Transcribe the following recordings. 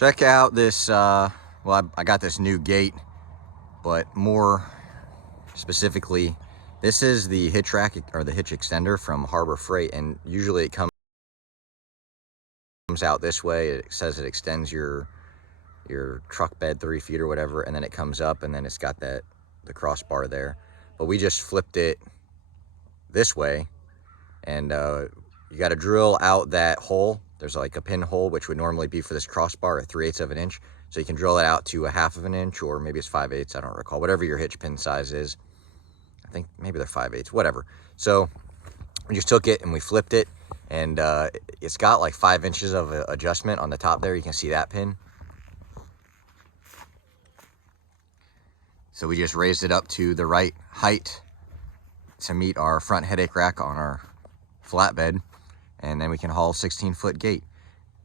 Check out this, well, I got this new gate, but more specifically, this is the hitch rack or the hitch extender from Harbor Freight, and usually it comes out this way. It says it extends your truck bed 3 feet or whatever, and then it comes up, and then it's got the crossbar there. But we just flipped it this way, and you got to drill out that hole. There's like a pinhole, which would normally be for this crossbar at 3/8 of an inch. So you can drill it out to a 1/2 of an inch, or maybe it's 5/8, I don't recall, whatever your hitch pin size is. I think maybe they're 5/8, whatever. So we just took it and we flipped it, and it's got like 5 inches of adjustment on the top there. You can see that pin. So we just raised it up to the right height to meet our front headache rack on our flatbed, and then we can haul 16-foot gate.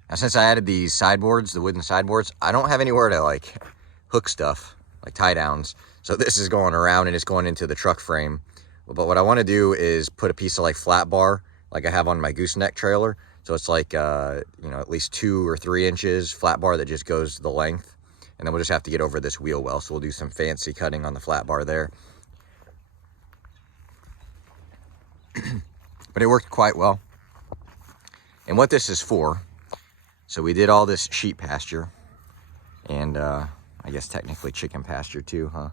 Now, since I added these sideboards, the wooden sideboards, I don't have anywhere to like hook stuff, like tie downs. So this is going around and it's going into the truck frame. But what I want to do is put a piece of like flat bar, like I have on my gooseneck trailer. So it's like, at least 2 or 3 inches flat bar that just goes the length. And then we'll just have to get over this wheel well. So we'll do some fancy cutting on the flat bar there. But it worked quite well. And what this is for, so we did all this sheep pasture, and I guess technically chicken pasture too, huh?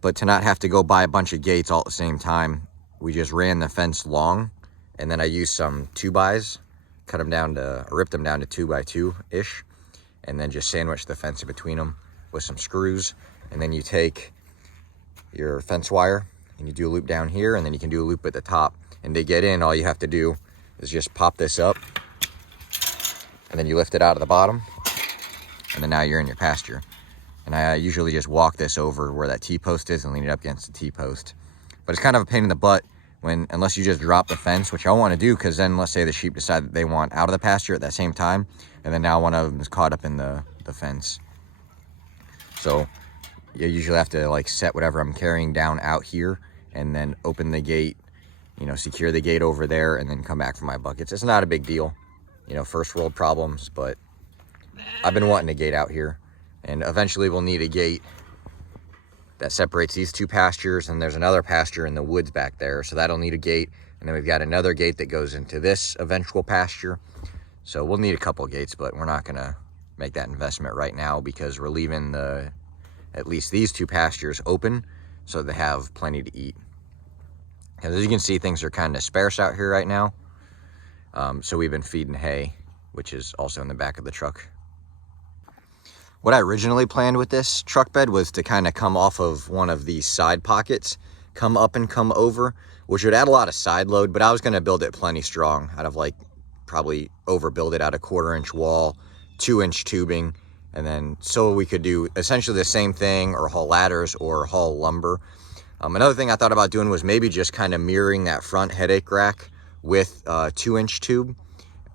But to not have to go buy a bunch of gates all at the same time, we just ran the fence long, and then I used some 2x, ripped them down to 2x2-ish, and then just sandwiched the fence in between them with some screws. And then you take your fence wire and you do a loop down here, and then you can do a loop at the top. And to get in, all you have to do is just pop this up, and then you lift it out of the bottom, and then now you're in your pasture. And I usually just walk this over where that T-post is and lean it up against the T-post. But it's kind of a pain in the butt unless you just drop the fence, which I want to do, because then let's say the sheep decide that they want out of the pasture at that same time, and then now one of them is caught up in the fence. So you usually have to like set whatever I'm carrying down out here, and then open the gate, secure the gate over there, and then come back for my buckets. It's not a big deal, first world problems, but I've been wanting a gate out here, and eventually we'll need a gate that separates these two pastures, and there's another pasture in the woods back there, so that'll need a gate. And then we've got another gate that goes into this eventual pasture. So we'll need a couple of gates, but we're not gonna make that investment right now, because we're leaving at least these two pastures open so they have plenty to eat. And as you can see, things are kind of sparse out here right now. So we've been feeding hay, which is also in the back of the truck. What I originally planned with this truck bed was to kind of come off of one of these side pockets, come up and come over, which would add a lot of side load, but I was going to build it plenty strong out of probably overbuild it out of 1/4 inch wall, 2-inch tubing, and then so we could do essentially the same thing, or haul ladders or haul lumber. Another thing I thought about doing was maybe just kind of mirroring that front headache rack with a 2-inch tube,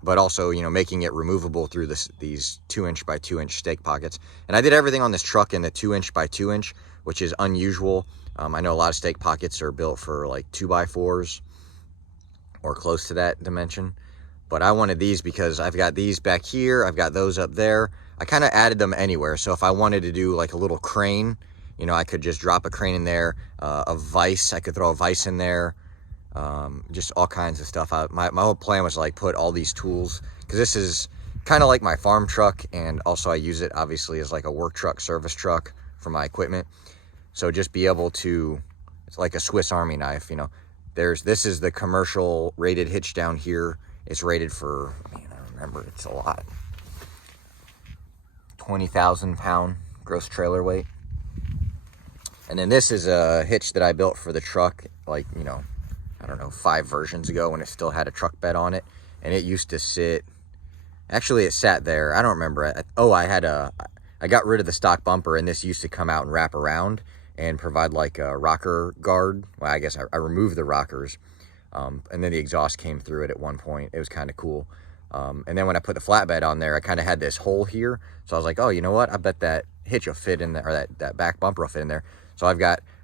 but also, making it removable through these 2-inch by 2-inch stake pockets. And I did everything on this truck in the 2-inch by 2-inch, which is unusual. I know a lot of stake pockets are built for like 2x4s or close to that dimension. But I wanted these because I've got these back here, I've got those up there. I kind of added them anywhere. So if I wanted to do like a little crane, I could just drop a crane in there, a vise, I could throw a vise in there, just all kinds of stuff. My whole plan was like put all these tools, because this is kind of like my farm truck, and also I use it obviously as like a work truck, service truck for my equipment. So just be able to, it's like a Swiss Army knife, this is the commercial rated hitch down here. It's rated for, I remember, it's a lot, 20,000 pound gross trailer weight. And then this is a hitch that I built for the truck, like, I don't know, 5 versions ago, when it still had a truck bed on it. And it used to sit, actually it sat there, I don't remember. I got rid of the stock bumper, and this used to come out and wrap around and provide like a rocker guard. Well, I guess I removed the rockers. And then the exhaust came through it at one point. It was kind of cool. And then when I put the flatbed on there, I kind of had this hole here. So I was like, oh, you know what? I bet that hitch will fit in there, or that back bumper will fit in there. So I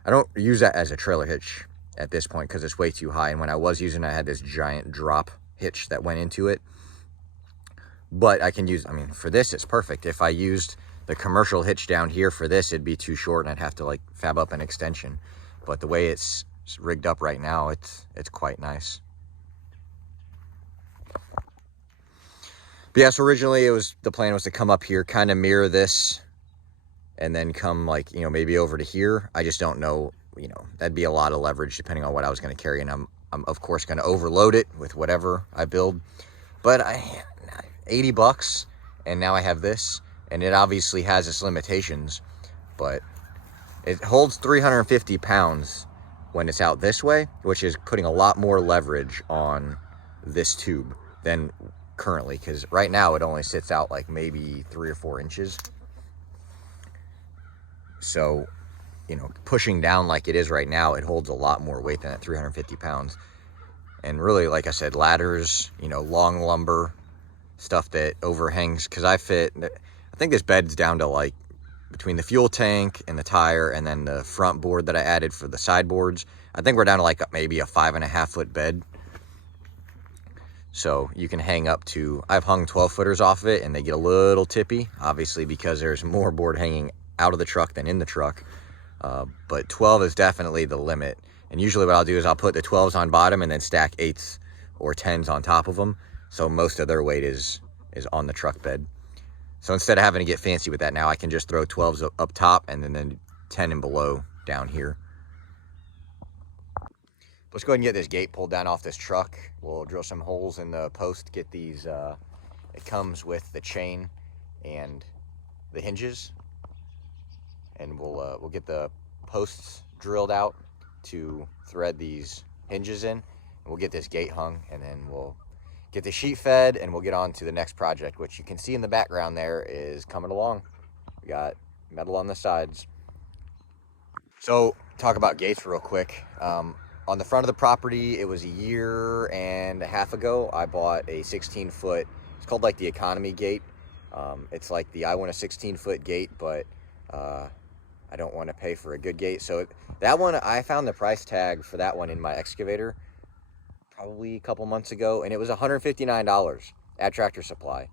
don't use that as a trailer hitch at this point, because it's way too high. And when I was using it, I had this giant drop hitch that went into it. But I can use, I mean, for this, it's perfect. If I used the commercial hitch down here for this, it'd be too short and I'd have to like fab up an extension. But the way it's rigged up right now, it's quite nice. But yeah, so originally the plan was to come up here, kind of mirror this, and then come like, you know, maybe over to here. I just don't know, you know, that'd be a lot of leverage depending on what I was going to carry. And I'm of course going to overload it with whatever I build. But 80 bucks, and now I have this, and it obviously has its limitations, but it holds 350 pounds when it's out this way, which is putting a lot more leverage on this tube than currently, because right now it only sits out like maybe 3 or 4 inches. So, you know, pushing down like it is right now, it holds a lot more weight than at 350 pounds. And really, like I said, ladders, you know, long lumber, stuff that overhangs, because I think this bed's down to like between the fuel tank and the tire and then the front board that I added for the sideboards, I think we're down to like maybe a 5.5 foot bed. So you can hang up to, I've hung 12 footers off of it and they get a little tippy, obviously because there's more board hanging out of the truck than in the truck. But 12 is definitely the limit. And usually what I'll do is I'll put the 12s on bottom and then stack 8s or 10s on top of them. So most of their weight is on the truck bed. So instead of having to get fancy with that now, I can just throw 12s up top and then 10 and below down here. Let's go ahead and get this gate pulled down off this truck. We'll drill some holes in the post, get these, it comes with the chain and the hinges. And we'll get the posts drilled out to thread these hinges in. And we'll get this gate hung, and then we'll get the sheet fed, and we'll get on to the next project, which you can see in the background there is coming along. We got metal on the sides. So talk about gates real quick. On the front of the property, it was 1.5 years ago, I bought a 16-foot, it's called like the economy gate. It's like I want a 16-foot gate, but I don't want to pay for a good gate. So that one, I found the price tag for that one in my excavator probably a couple months ago, and it was $159 at Tractor Supply.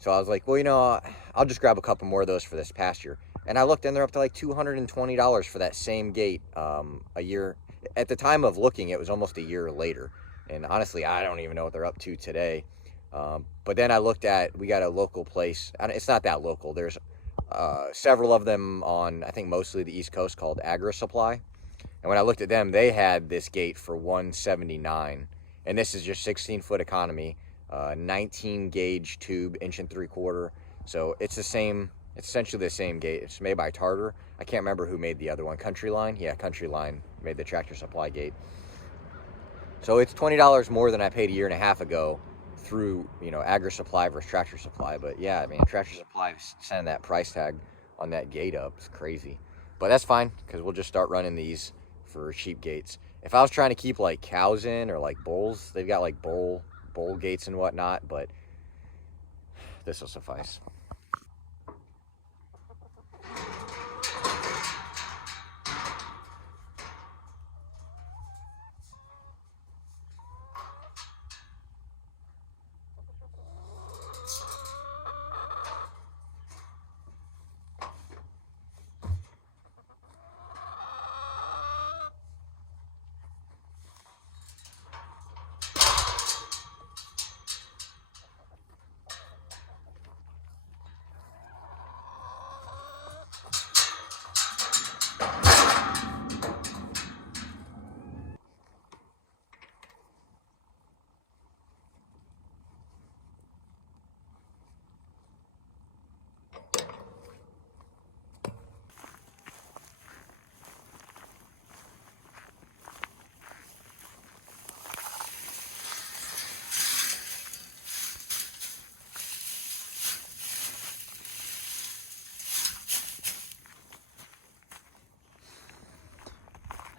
So I was like, well, you know, I'll just grab a couple more of those for this pasture. And I looked, and they're up to like $220 for that same gate a year. At the time of looking, it was almost 1 year later. And honestly, I don't even know what they're up to today. But then I looked at, we got a local place. It's not that local. There's several of them on, I think mostly the East Coast, called Agri Supply. And when I looked at them, they had this gate for $179. And this is just 16-foot economy, 19 gauge tube, 1 3/4. So it's the same, it's essentially the same gate. It's made by Tartar. I can't remember who made the other one. Country Line? Yeah, Country Line made the Tractor Supply gate. So it's $20 more than I paid 1.5 years ago through, you know, Agri Supply versus Tractor Supply. But yeah, I mean, Tractor Supply sending that price tag on that gate up. It's crazy. But that's fine, because we'll just start running these for cheap gates. If I was trying to keep like cows in or like bulls, they've got like bull gates and whatnot, but this will suffice.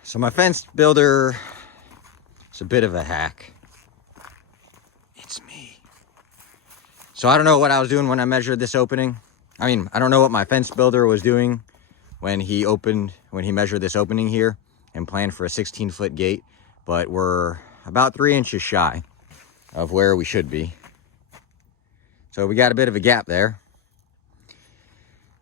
So my fence builder is a bit of a hack. It's me. So I don't know what I was doing when I measured this opening. I mean, I don't know what my fence builder was doing when he measured this opening here and planned for a 16-foot gate, but we're about 3 inches shy of where we should be. So we got a bit of a gap there.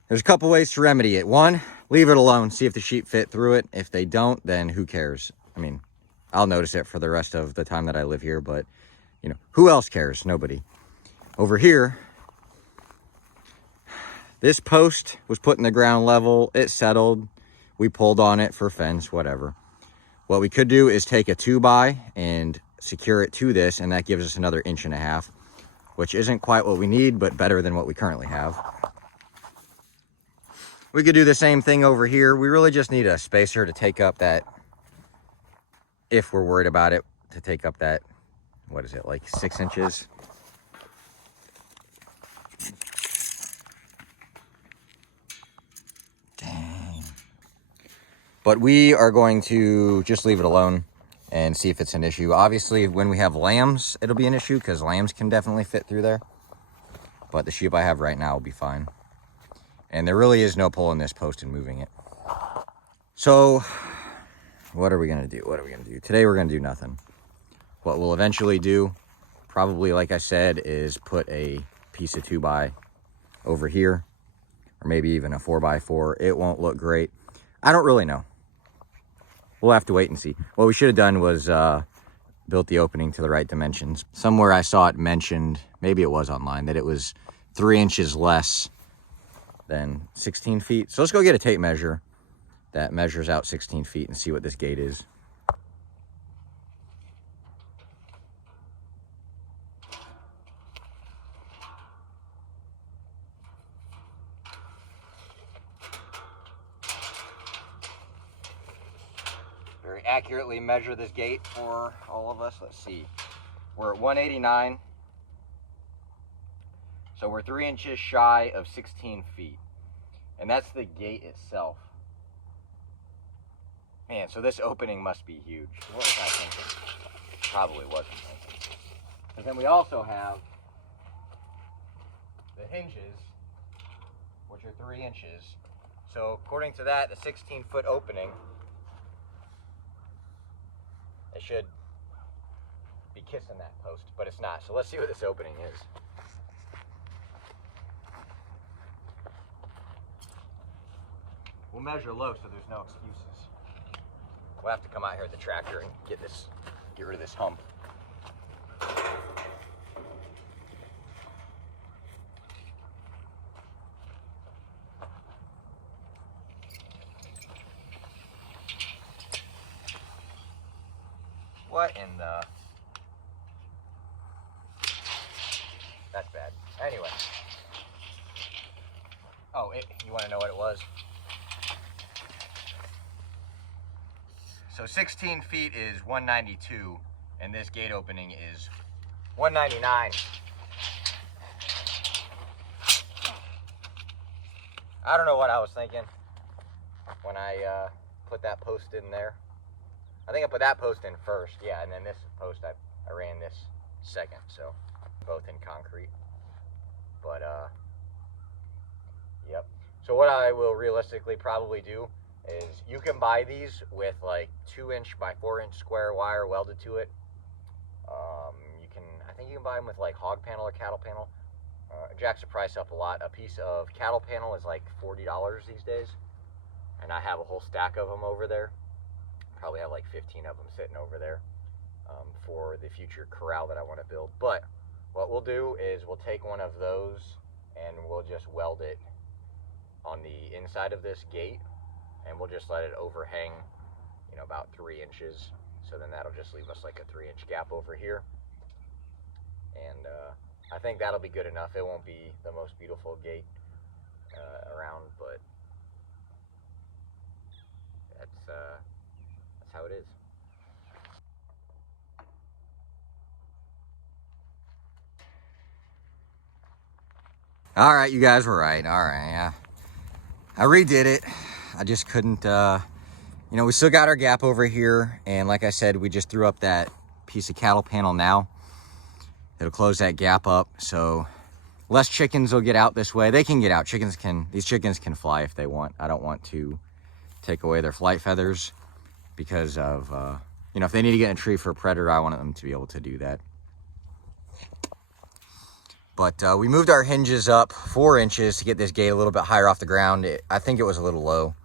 There's a couple ways to remedy it. One, leave it alone, see if the sheep fit through it. If they don't, then who cares? I mean, I'll notice it for the rest of the time that I live here, but you know, who else cares? Nobody. Over here, this post was put in the ground level, it settled, we pulled on it for fence, whatever. What we could do is take a 2x and secure it to this, and that gives us another 1.5 inches, which isn't quite what we need, but better than what we currently have. We could do the same thing over here. We really just need a spacer to take up that, if we're worried about it, to take up that, what is it, like 6 inches? Dang. But we are going to just leave it alone and see if it's an issue. Obviously, when we have lambs, it'll be an issue because lambs can definitely fit through there. But the sheep I have right now will be fine. And there really is no pulling this post and moving it. So, what are we gonna do? What are we gonna do? Today we're gonna do nothing. What we'll eventually do, probably like I said, is put a piece of 2x over here, or maybe even a 4x4. It won't look great. I don't really know. We'll have to wait and see. What we should have done was built the opening to the right dimensions. Somewhere I saw it mentioned, maybe it was online, that it was 3 inches less than 16 feet. So let's go get a tape measure that measures out 16 feet and see what this gate is. Very accurately measure this gate for all of us. Let's see. We're at 189. So we're 3 inches shy of 16 feet. And that's the gate itself. Man, so this opening must be huge. What was I thinking? Probably wasn't thinking. And then we also have the hinges, which are 3 inches. So according to that, the 16-foot opening, it should be kissing that post, but it's not. So let's see what this opening is. We'll measure low so there's no excuses. We'll have to come out here at the tractor and get rid of this hump. What in the... That's bad. Anyway. Oh, you want to know what it was? So 16 feet is 192, and this gate opening is 199. I don't know what I was thinking when I put that post in there. I think I put that post in first, yeah, and then this post, I ran this second, so both in concrete. But, yep. So what I will realistically probably do is you can buy these with like 2-inch by 4-inch square wire welded to it. I think you can buy them with like hog panel or cattle panel. It jacks the price up a lot. A piece of cattle panel is like $40 these days, and I have a whole stack of them over there. Probably have like 15 of them sitting over there for the future corral that I want to build. But what we'll do is we'll take one of those and we'll just weld it on the inside of this gate, and we'll just let it overhang, you know, about 3 inches. So then that'll just leave us like a 3-inch gap over here. And I think that'll be good enough. It won't be the most beautiful gate around, but that's how it is. All right, you guys were right. All right, I redid it. I just couldn't, you know, we still got our gap over here. And like I said, we just threw up that piece of cattle panel now. It'll close that gap up. So less chickens will get out this way. They can get out. These chickens can fly if they want. I don't want to take away their flight feathers because of, you know, if they need to get in a tree for a predator, I want them to be able to do that. But we moved our hinges up 4 inches to get this gate a little bit higher off the ground. I think it was a little low.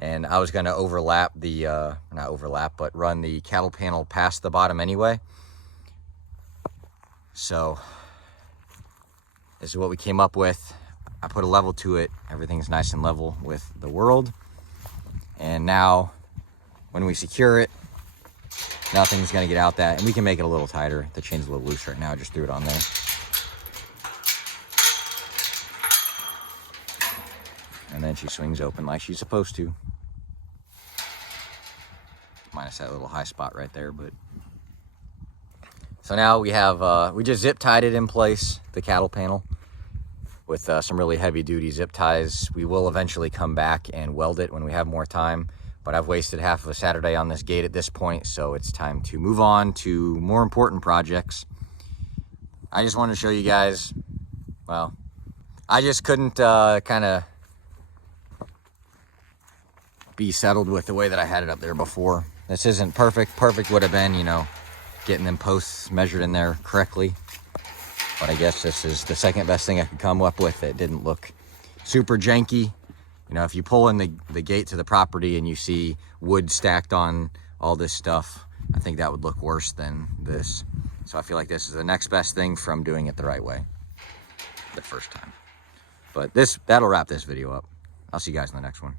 And I was going to overlap the, not overlap, but run the cattle panel past the bottom anyway. So this is what we came up with. I put a level to it. Everything's nice and level with the world. And now when we secure it, nothing's going to get out that. And we can make it a little tighter. The chain's a little loose right now. I just threw it on there. And then she swings open like she's supposed to. Minus that little high spot right there, but. So now we have, we just zip tied it in place, the cattle panel, with some really heavy duty zip ties. We will eventually come back and weld it when we have more time, but I've wasted half of a Saturday on this gate at this point, so it's time to move on to more important projects. I just wanted to show you guys, well, I just couldn't kind of be settled with the way that I had it up there before. This isn't perfect. Perfect would have been, you know, getting them posts measured in there correctly. But I guess this is the second best thing I could come up with. It didn't look super janky. You know, if you pull in the gate to the property and you see wood stacked on all this stuff, I think that would look worse than this. So I feel like this is the next best thing from doing it the right way the first time. But that'll wrap this video up. I'll see you guys in the next one.